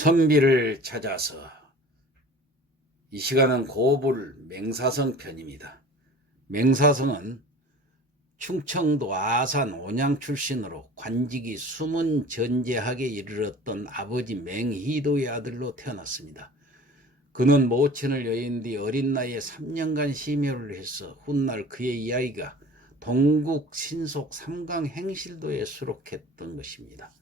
선비를 찾아서. 이 시간은 고불 맹사성 편입니다. 맹사성은 충청도 아산 온양 출신으로 관직이 수문전제하게 이르렀던 아버지 맹희도의 아들로 태어났습니다. 그는 모친을 여인 뒤 어린 나이에 3년간 심혈을 해서 훗날 그의 이야기가 동국 신속 삼강 행실도에 수록했던 것입니다.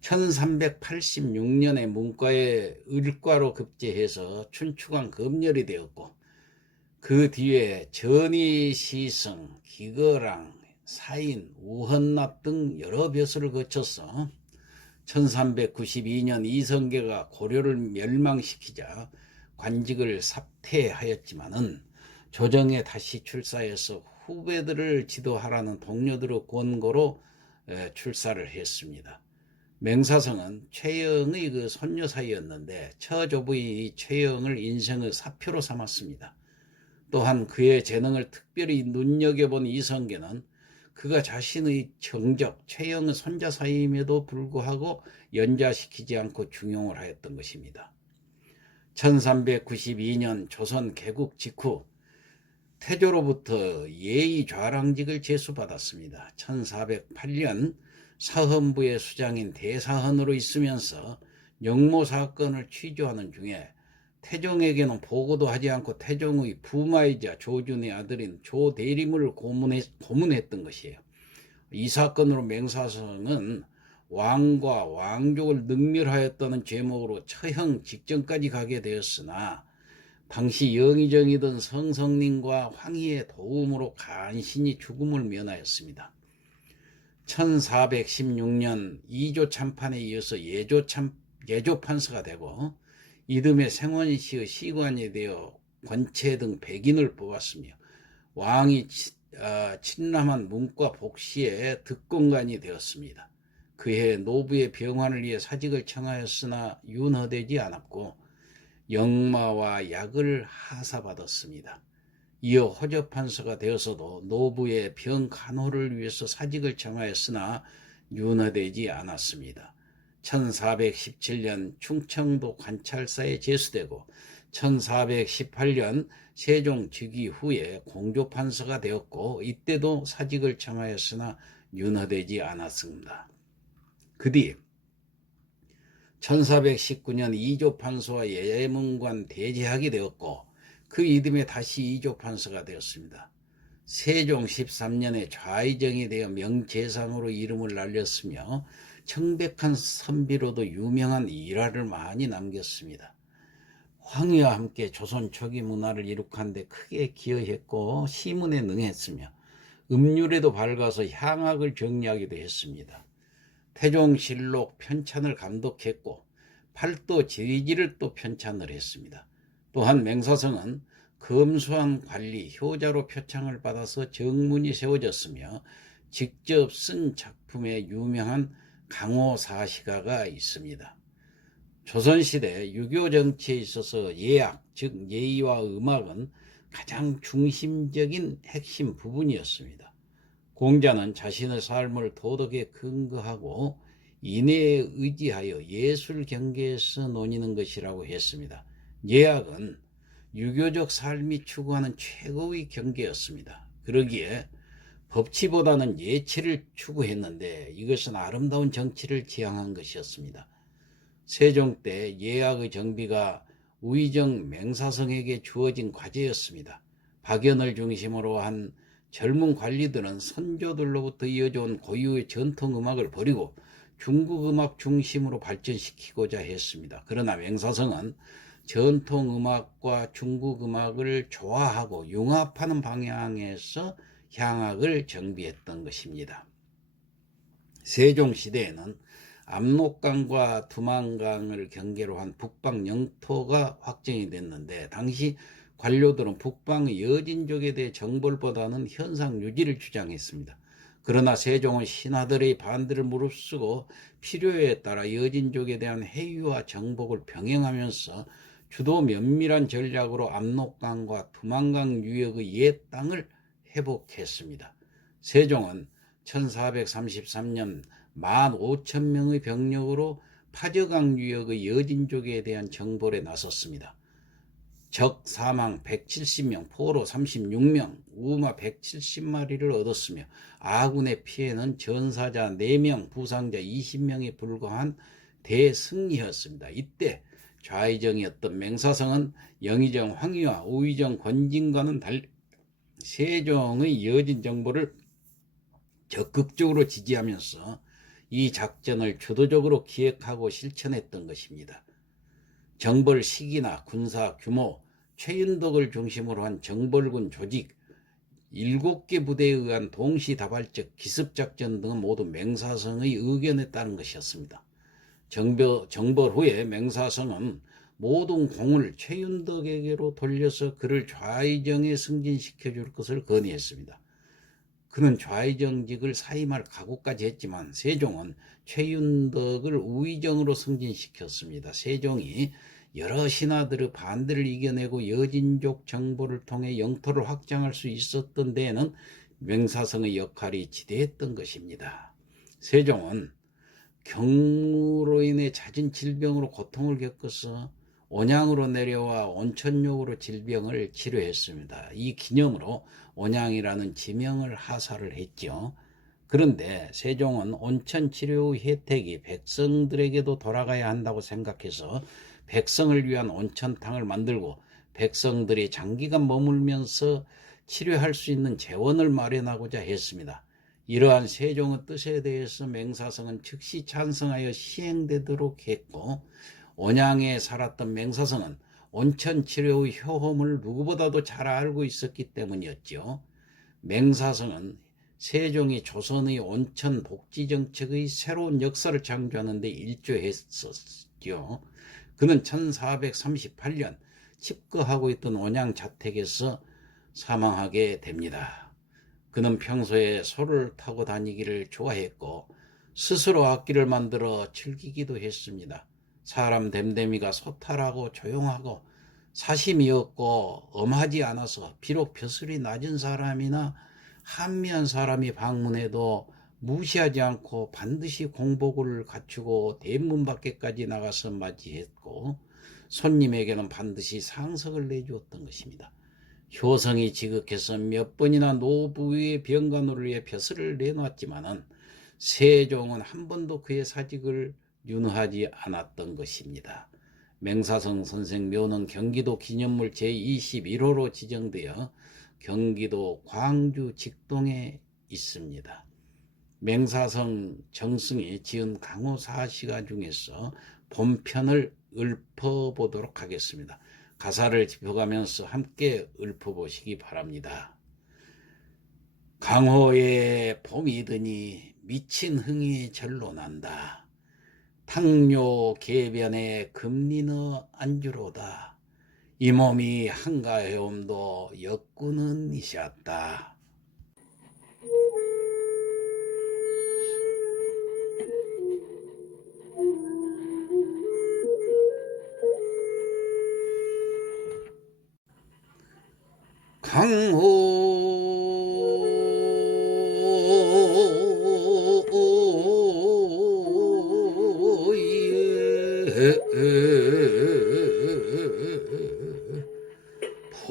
1386년에 문과에 을과로 급제해서 춘추관 검열이 되었고, 그 뒤에 전의시성, 기거랑, 사인, 우헌납 등 여러 벼슬을 거쳐서 1392년 이성계가 고려를 멸망시키자 관직을 사퇴하였지만은 조정에 다시 출사해서 후배들을 지도하라는 동료들의 권고로 출사를 했습니다. 맹사성은 최영의 그 손녀 사이였는데 처조부인 최영을 인생의 사표로 삼았습니다. 또한 그의 재능을 특별히 눈여겨본 이성계는 그가 자신의 정적 최영의 손자 사이임에도 불구하고 연좌시키지 않고 중용을 하였던 것입니다. 1392년 조선 개국 직후 태조로부터 예의좌랑직을 제수받았습니다. 1408년 사헌부의 수장인 대사헌으로 있으면서 영모 사건을 취조하는 중에 태종에게는 보고도 하지 않고 태종의 부마이자 조준의 아들인 조대림을 고문했던 것이에요. 이 사건으로 맹사성은 왕과 왕족을 능멸하였다는 죄목으로 처형 직전까지 가게 되었으나 당시 영의정이던 성성님과 황희의 도움으로 간신히 죽음을 면하였습니다. 1416년 이조 참판에 이어서 예조 판서가 되고 이듬해 생원시의 시관이 되어 권채 등 백인을 뽑았으며 왕이 친남한 문과 복시의 득공관이 되었습니다. 그해 노부의 병환을 위해 사직을 청하였으나 윤허되지 않았고 영마와 약을 하사받았습니다. 이어 호접판서가 되어서도 노부의 병 간호를 위해서 사직을 청하였으나 윤허되지 않았습니다. 1417년 충청도 관찰사에 제수되고 1418년 세종 즉위 후에 공조판서가 되었고 이때도 사직을 청하였으나 윤허되지 않았습니다. 그 뒤 1419년 이조판서와 예문관 대제하게 되었고 그 이듬해 다시 이조판서가 되었습니다. 세종 13년에 좌의정이 되어 명재상으로 이름을 날렸으며 청백한 선비로도 유명한 일화를 많이 남겼습니다. 황희와 함께 조선 초기 문화를 이룩한 데 크게 기여했고 시문에 능했으며 음률에도 밝아서 향학을 정리하기도 했습니다. 태종실록 편찬을 감독했고 팔도 제지를 또 편찬을 했습니다. 또한 맹사성은 검수한 관리 효자로 표창을 받아서 정문이 세워졌으며 직접 쓴 작품에 유명한 강호사시가가 있습니다. 조선시대 유교 정치에 있어서 예학, 즉 예의와 음악은 가장 중심적인 핵심 부분이었습니다. 공자는 자신의 삶을 도덕에 근거하고 인애에 의지하여 예술 경계에서 논의는 것이라고 했습니다. 예학은 유교적 삶이 추구하는 최고의 경계였습니다. 그러기에 법치보다는 예치를 추구했는데 이것은 아름다운 정치를 지향한 것이었습니다. 세종 때 예학의 정비가 우의정 맹사성에게 주어진 과제였습니다. 박연을 중심으로 한 젊은 관리들은 선조들로부터 이어져온 고유의 전통음악을 버리고 중국음악 중심으로 발전시키고자 했습니다. 그러나 맹사성은 전통음악과 중국음악을 조화하고 융합하는 방향에서 향학을 정비했던 것입니다. 세종시대에는 압록강과 두만강을 경계로 한 북방 영토가 확정이 됐는데 당시 관료들은 북방의 여진족에 대해 정벌보다는 현상 유지를 주장했습니다. 그러나 세종은 신하들의 반대를 무릅쓰고 필요에 따라 여진족에 대한 해유와 정복을 병행하면서 주도 면밀한 전략으로 압록강과 두만강 유역의 옛 땅을 회복했습니다. 세종은 1433년 15,000명의 병력으로 파저강 유역의 여진족에 대한 정벌에 나섰습니다. 적 사망 170명, 포로 36명, 우마 170마리를 얻었으며 아군의 피해는 전사자 4명, 부상자 20명에 불과한 대승리였습니다. 이때 좌의정이었던 맹사성은 영의정 황희와 우의정 권진과는 달리 세종의 여진 정보를 적극적으로 지지하면서 이 작전을 주도적으로 기획하고 실천했던 것입니다. 정벌 시기나 군사 규모, 최윤덕을 중심으로 한 정벌군 조직, 7개 부대에 의한 동시다발적 기습작전 등은 모두 맹사성의 의견에 따른 것이었습니다. 정벌 후에 맹사성은 모든 공을 최윤덕에게로 돌려서 그를 좌의정에 승진시켜 줄 것을 건의했습니다. 그는 좌의정직을 사임할 각오까지 했지만 세종은 최윤덕을 우의정으로 승진시켰습니다. 세종이 여러 신하들의 반대를 이겨내고 여진족 정벌을 통해 영토를 확장할 수 있었던 데에는 맹사성의 역할이 지대했던 것입니다. 세종은 경무로 인해 잦은 질병으로 고통을 겪어서 온양으로 내려와 온천욕으로 질병을 치료했습니다. 이 기념으로 온양이라는 지명을 하사를 했죠. 그런데 세종은 온천 치료 혜택이 백성들에게도 돌아가야 한다고 생각해서 백성을 위한 온천탕을 만들고 백성들이 장기간 머물면서 치료할 수 있는 재원을 마련하고자 했습니다. 이러한 세종의 뜻에 대해서 맹사성은 즉시 찬성하여 시행되도록 했고, 온양에 살았던 맹사성은 온천 치료의 효험을 누구보다도 잘 알고 있었기 때문이었죠. 맹사성은 세종이 조선의 온천 복지 정책의 새로운 역사를 창조하는 데 일조했었죠. 그는 1438년 칩거하고 있던 온양 자택에서 사망하게 됩니다. 그는 평소에 소를 타고 다니기를 좋아했고 스스로 악기를 만들어 즐기기도 했습니다. 사람 됨됨이가 소탈하고 조용하고 사심이 없고 엄하지 않아서 비록 벼슬이 낮은 사람이나 한미한 사람이 방문해도 무시하지 않고 반드시 공복을 갖추고 대문 밖에까지 나가서 맞이했고 손님에게는 반드시 상석을 내주었던 것입니다. 효성이 지극해서 몇 번이나 노부의 병간호를 위해 벼슬을 내놓았지만은 세종은 한 번도 그의 사직을 윤허하지 않았던 것입니다. 맹사성 선생 묘는 경기도 기념물 제21호로 지정되어 경기도 광주 직동에 있습니다. 맹사성 정승이 지은 강호 사시가 중에서 본편을 읊어보도록 하겠습니다. 가사를 짚어가면서 함께 읊어보시기 바랍니다. 강호의 봄이 드니 미친 흥이 절로 난다. 탕료 개변에 금리너 안주로다. 이 몸이 한가해옴도 역구는 이셨다. 강호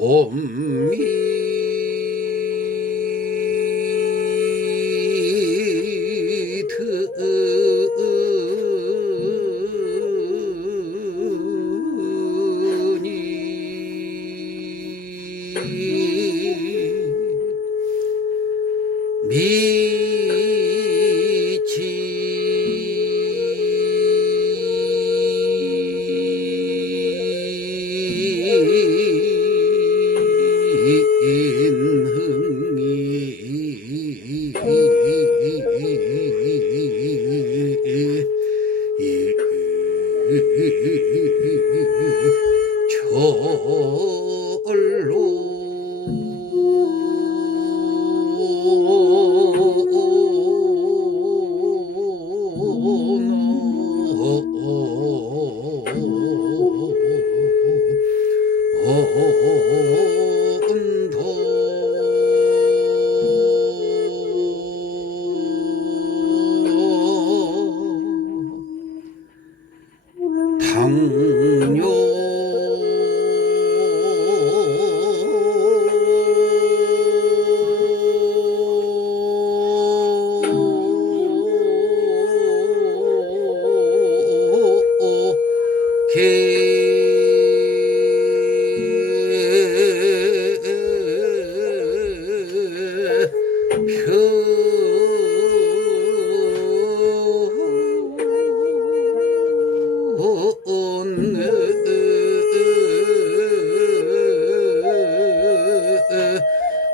봄이 절로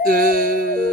금리는